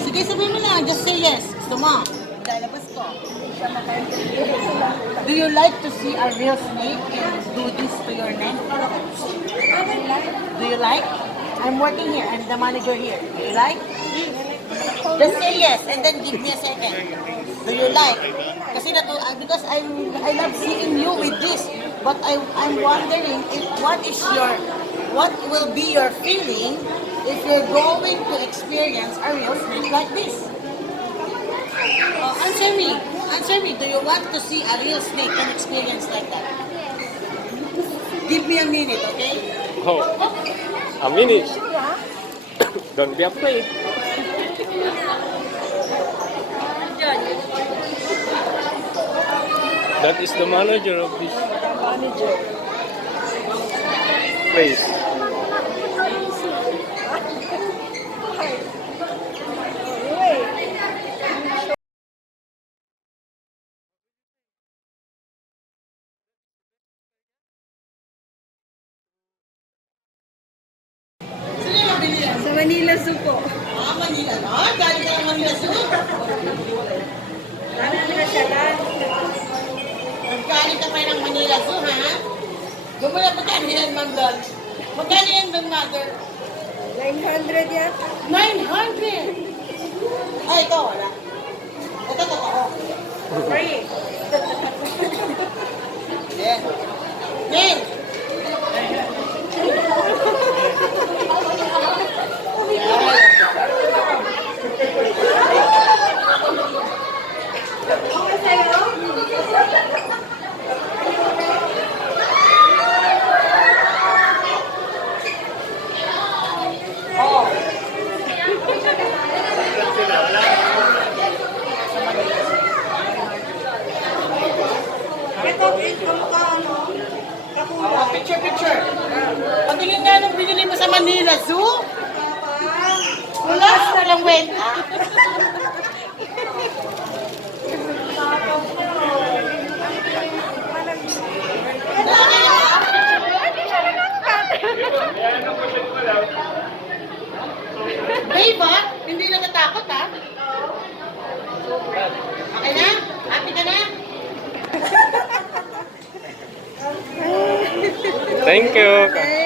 Sige, sabihin mo lang. Just say yes. Gusto mo? Lalabas ko. Do you like to see a real snake and do this to your neck? Do you like? I'm working here. I'm the manager here. Do you like? Just say yes and then give me a second. Do you like? Kasi because I love seeing you with this. But I'm wondering if what will be your feeling if you're going to experience a real snake like this? Answer me. Answer me. Do you want to see a real snake and experience like that? Give me a minute, okay? Oh, a minute. Don't be afraid. That is the manager of this place. Sino yung nabili yan? Sa Manila Zoo po. Manila. Galing ka ng Manila Zoo. Ano na siya lang? Galing ka pa ng Manila Zoo, ha? Gumula, magkano yan, Ma'am Dol? Magkano yan, Ma'am Mother? 900 yan? 900! Ay, ito, wala. Ito, totoo. Free. Yan. Yan! Ito, kakulay. Picture, picture. Patingin nga nung binili mo sa Manila Zoo. Wala, walang wenta. Babe, ha? Hindi na natakot, ha? Okay na? Happy ka na? Thank you. Thank